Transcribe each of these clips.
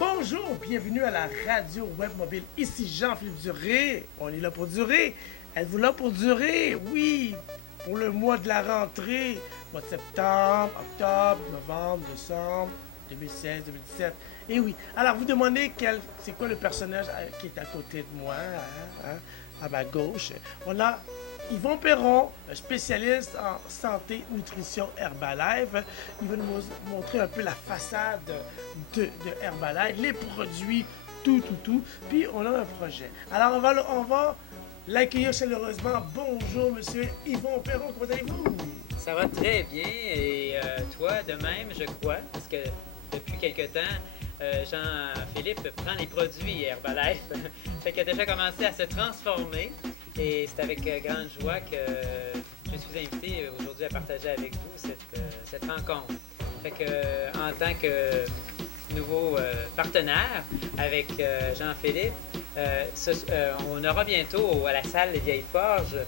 Bonjour, bienvenue à la radio web mobile. Ici Jean-Philippe Duré. On est là pour durer. Êtes-vous là pour durer? Oui, pour le mois de la rentrée. Mois de septembre, octobre, novembre, décembre, 2016, 2017. Et oui. Alors, vous demandez c'est quoi le personnage qui est à côté de moi, à ma gauche. On a Yvon Perron, spécialiste en santé, nutrition, Herbalife. Il va nous montrer un peu la façade de Herbalife, les produits, tout. Puis on a un projet. Alors on va l'accueillir chaleureusement. Bonjour, monsieur Yvon Perron, comment allez-vous? Ça va très bien et toi de même, je crois, parce que depuis quelque temps, Jean-Philippe prend les produits Herbalife. Fait qu'il a déjà commencé à se transformer et c'est avec grande joie que je suis invité aujourd'hui à partager avec vous cette rencontre. Fait que en tant que nouveau partenaire avec Jean-Philippe, on aura bientôt à la salle des Vieilles Forges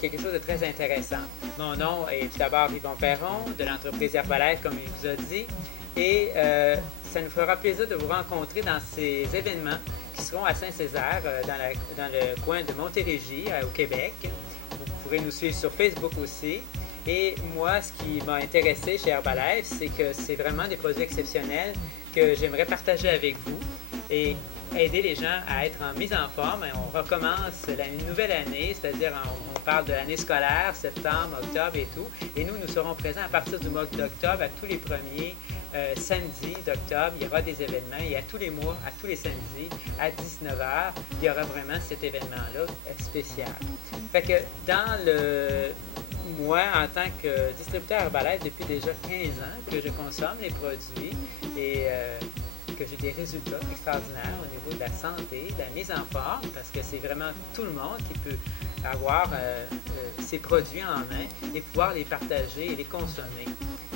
quelque chose de très intéressant. Mon nom est tout d'abord Yvon Perron de l'entreprise Herbalife, comme il vous a dit, et ça nous fera plaisir de vous rencontrer dans ces événements qui seront à Saint-Césaire, dans le coin de Montérégie, au Québec. Vous pourrez nous suivre sur Facebook aussi. Et moi, ce qui m'a intéressé chez Herbalife, c'est que c'est vraiment des produits exceptionnels que j'aimerais partager avec vous et aider les gens à être en mise en forme. Et on recommence la nouvelle année, c'est-à-dire on parle de l'année scolaire, septembre, octobre et tout. Et nous serons présents à partir du mois d'octobre, à tous les premiers samedis d'octobre. Il y aura des événements et à tous les mois, à tous les samedis, à 19h, il y aura vraiment cet événement-là spécial. Fait que moi, en tant que distributeur Herbalife depuis déjà 15 ans, que je consomme les produits et que j'ai des résultats extraordinaires au niveau de la santé, de la mise en forme, parce que c'est vraiment tout le monde qui peut avoir ces produits en main et pouvoir les partager et les consommer.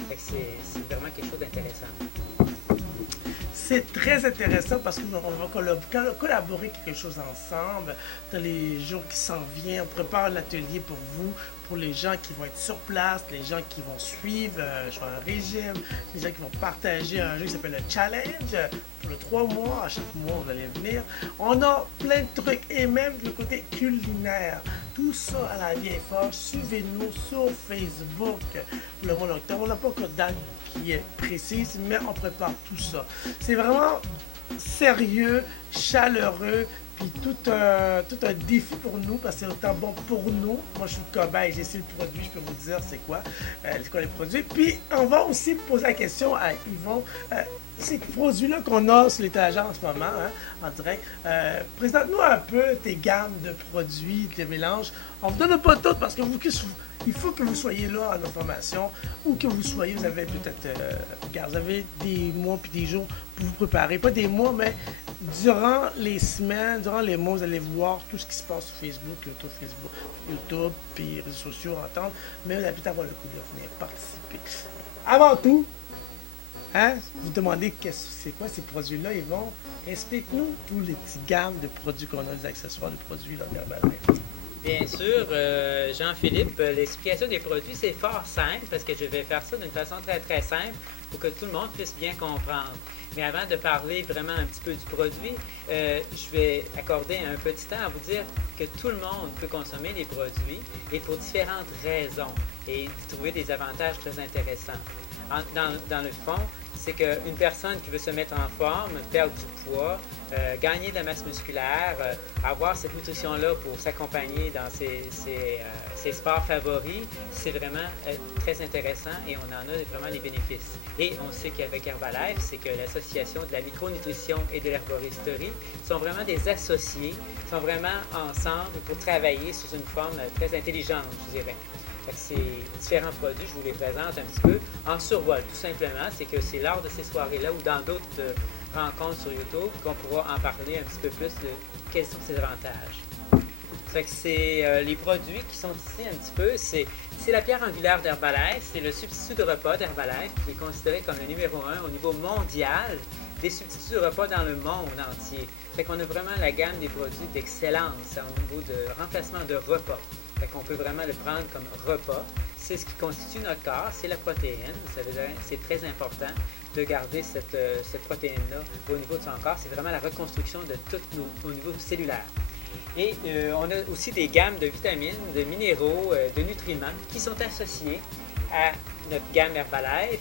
Fait que c'est vraiment quelque chose d'intéressant. C'est très intéressant parce qu'on va collaborer quelque chose ensemble dans les jours qui s'en viennent. On prépare l'atelier pour vous, pour les gens qui vont être sur place, les gens qui vont suivre un régime, les gens qui vont partager un jeu qui s'appelle le Challenge pour le 3 mois. À chaque mois, vous allez venir. On a plein de trucs et même le côté culinaire. Tout ça à la Vieille Forge. Suivez-nous sur Facebook pour le mois d'octobre. On n'a pas encore de date qui est précise, mais on prépare tout ça. C'est vraiment sérieux, chaleureux, puis tout un défi pour nous, parce que c'est autant bon pour nous. Moi, je suis le cobaye, j'ai essayé le produit, je peux vous dire c'est quoi les produits. Puis, on va aussi poser la question à Yvon. Ces produits-là qu'on a sur l'étagère en ce moment, en direct, présente-nous un peu tes gammes de produits, tes mélanges. On ne vous donne pas tout parce que il faut que vous soyez là en information ou que vous avez peut-être, vous avez des mois puis des jours pour vous préparer. Pas des mois, mais durant les semaines, durant les mois, vous allez voir tout ce qui se passe sur Facebook, YouTube, puis les réseaux sociaux, entendre. Mais vous allez peut-être avoir le coup de venir participer. Avant tout, vous demandez c'est quoi ces produits-là, ils vont. Explique-nous tous les petits gammes de produits qu'on a, des accessoires de produits là, Herbalife. Bien sûr, Jean-Philippe, l'explication des produits, c'est fort simple parce que je vais faire ça d'une façon très très simple pour que tout le monde puisse bien comprendre. Mais avant de parler vraiment un petit peu du produit, je vais accorder un petit temps à vous dire que tout le monde peut consommer les produits et pour différentes raisons et y trouver des avantages très intéressants. Dans le fond, c'est qu'une personne qui veut se mettre en forme, perdre du poids, gagner de la masse musculaire, avoir cette nutrition-là pour s'accompagner dans ses sports favoris, c'est vraiment très intéressant et on en a vraiment les bénéfices. Et on sait qu'avec Herbalife, c'est que l'association de la micronutrition et de l'herboristerie sont vraiment des associés, sont vraiment ensemble pour travailler sous une forme très intelligente, je dirais. Ces différents produits, je vous les présente un petit peu en survol, tout simplement. C'est que c'est lors de ces soirées-là ou dans d'autres rencontres sur YouTube qu'on pourra en parler un petit peu plus de quels sont ces avantages. Fait que c'est les produits qui sont ici un petit peu, c'est la pierre angulaire d'Herbalife, c'est le substitut de repas d'Herbalife qui est considéré comme le numéro 1 au niveau mondial des substituts de repas dans le monde entier. Fait qu'on a vraiment la gamme des produits d'excellence au niveau de remplacement de repas. Fait qu'on peut vraiment le prendre comme repas. C'est ce qui constitue notre corps, c'est la protéine, ça veut dire c'est très important. de garder cette protéine-là au niveau de son corps. C'est vraiment la reconstruction de tout au niveau cellulaire. Et on a aussi des gammes de vitamines, de minéraux, de nutriments qui sont associés à notre gamme Herbalife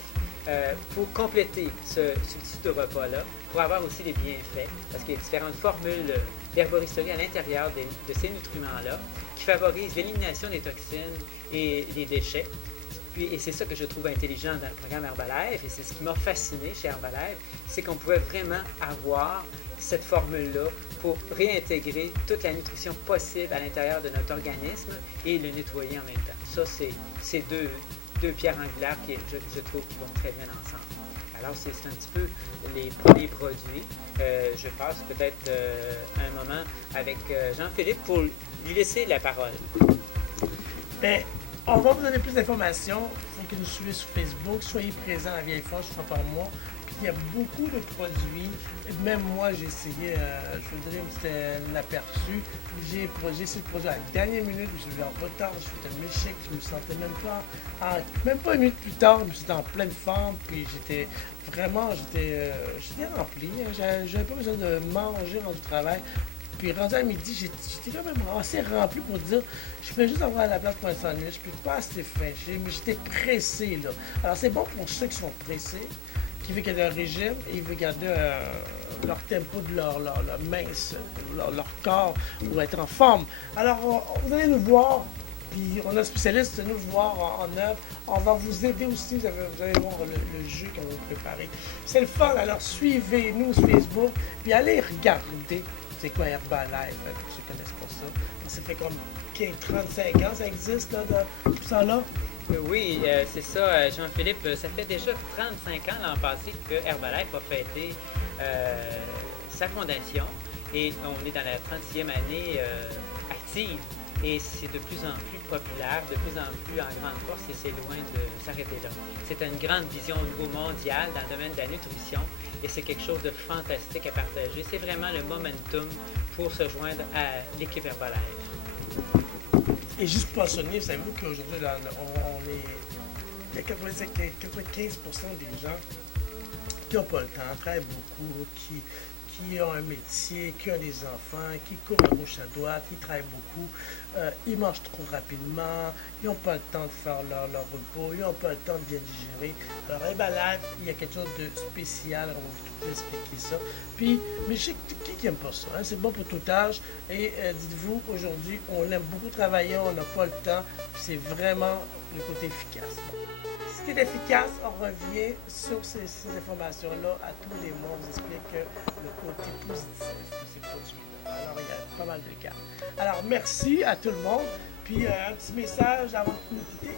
pour compléter ce substitut de repas-là, pour avoir aussi des bienfaits, parce qu'il y a différentes formules d'herboristerie à l'intérieur de ces nutriments-là qui favorisent l'élimination des toxines et des déchets. Et c'est ça que je trouve intelligent dans le programme Herbalife, et c'est ce qui m'a fasciné chez Herbalife, c'est qu'on pouvait vraiment avoir cette formule-là pour réintégrer toute la nutrition possible à l'intérieur de notre organisme et le nettoyer en même temps. Ça, c'est deux pierres angulaires qui, je trouve, qui vont très bien ensemble. Alors, c'est un petit peu les premiers produits. Je passe peut-être un moment avec Jean-Philippe pour lui laisser la parole. Ben, on va vous donner plus d'informations. Il faut que nous suiviez sur Facebook. Soyez présents à Vieille Forge 3 par mois. Puis il y a beaucoup de produits. Même moi, j'ai essayé, je vous donner un aperçu. J'ai essayé de produire à la dernière minute. Je me suis vu en retard. Je fait un milkshake. Je me sentais même pas une minute plus tard. Je me sentais en pleine forme. Puis j'étais rempli. J'avais pas besoin de manger dans le travail. Puis rendu à midi, j'étais quand même assez rempli pour dire je peux juste avoir la place pour un sandwich, je peux pas assez faim, mais j'étais pressé là. Alors c'est bon pour ceux qui sont pressés, qui veulent garder un régime et ils veulent garder leur tempo de leur mince, leur corps pour être en forme. Alors vous allez nous voir, puis on a un spécialiste de nous voir en œuvre. On va vous aider aussi, vous allez voir le jeu qu'on va vous préparer. C'est le fun, alors suivez-nous sur Facebook, puis allez regarder. C'est quoi Herbalife, pour ceux qui ne connaissent pas ça? Ça fait comme 35 ans ça existe, là, tout ça là? Oui, c'est ça, Jean-Philippe. Ça fait déjà 35 ans l'an passé que Herbalife a fêté sa fondation et on est dans la 30e année active. Et c'est de plus en plus populaire, de plus en plus en grande force et c'est loin de s'arrêter là. C'est une grande vision au niveau mondial dans le domaine de la nutrition et c'est quelque chose de fantastique à partager. C'est vraiment le momentum pour se joindre à l'équipe Herbalife. Et juste pour mentionner, savez-vous qu'aujourd'hui, il y a 95% des gens qui n'ont pas le temps, travaillent beaucoup, qui ont un métier, qui ont des enfants, qui courent à gauche à droite, qui travaillent beaucoup, ils mangent trop rapidement, ils n'ont pas le temps de faire leur repos, ils n'ont pas le temps de bien digérer. Alors, Herbalife, il y a quelque chose de spécial, on va tout expliquer ça. Puis, mais je sais qui n'aime pas ça, hein? C'est bon pour tout âge. Et dites-vous, aujourd'hui, on aime beaucoup travailler, on n'a pas le temps, puis c'est vraiment le côté efficace. Si c'est efficace, on revient sur ces informations-là. À tous les mois, on vous explique le côté positif de ces produits-là. Alors, il y a pas mal de cas. Alors, merci à tout le monde. Puis, un petit message avant de nous quitter.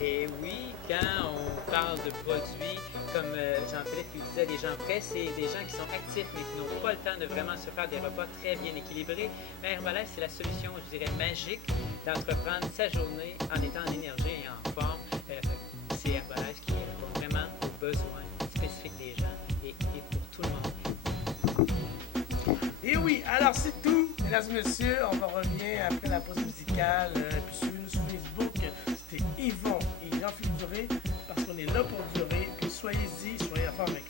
Et oui, quand on parle de produits, comme Jean-Philippe lui disait, des gens prêts, c'est des gens qui sont actifs mais qui n'ont pas le temps de vraiment se faire des repas très bien équilibrés. Mais Herbalife, c'est la solution, je dirais, magique d'entreprendre sa journée en étant en énergie et en forme. C'est Herbalife qui répond vraiment aux besoins spécifiques des gens et pour tout le monde. Et oui, alors c'est tout, mesdames et messieurs. On va revenir après la pause musicale. Puis suivez-nous sur Facebook. C'était Yvon et Jean-Philippe Duré parce qu'on est là pour durer. Puis soyez-y, soyez en forme avec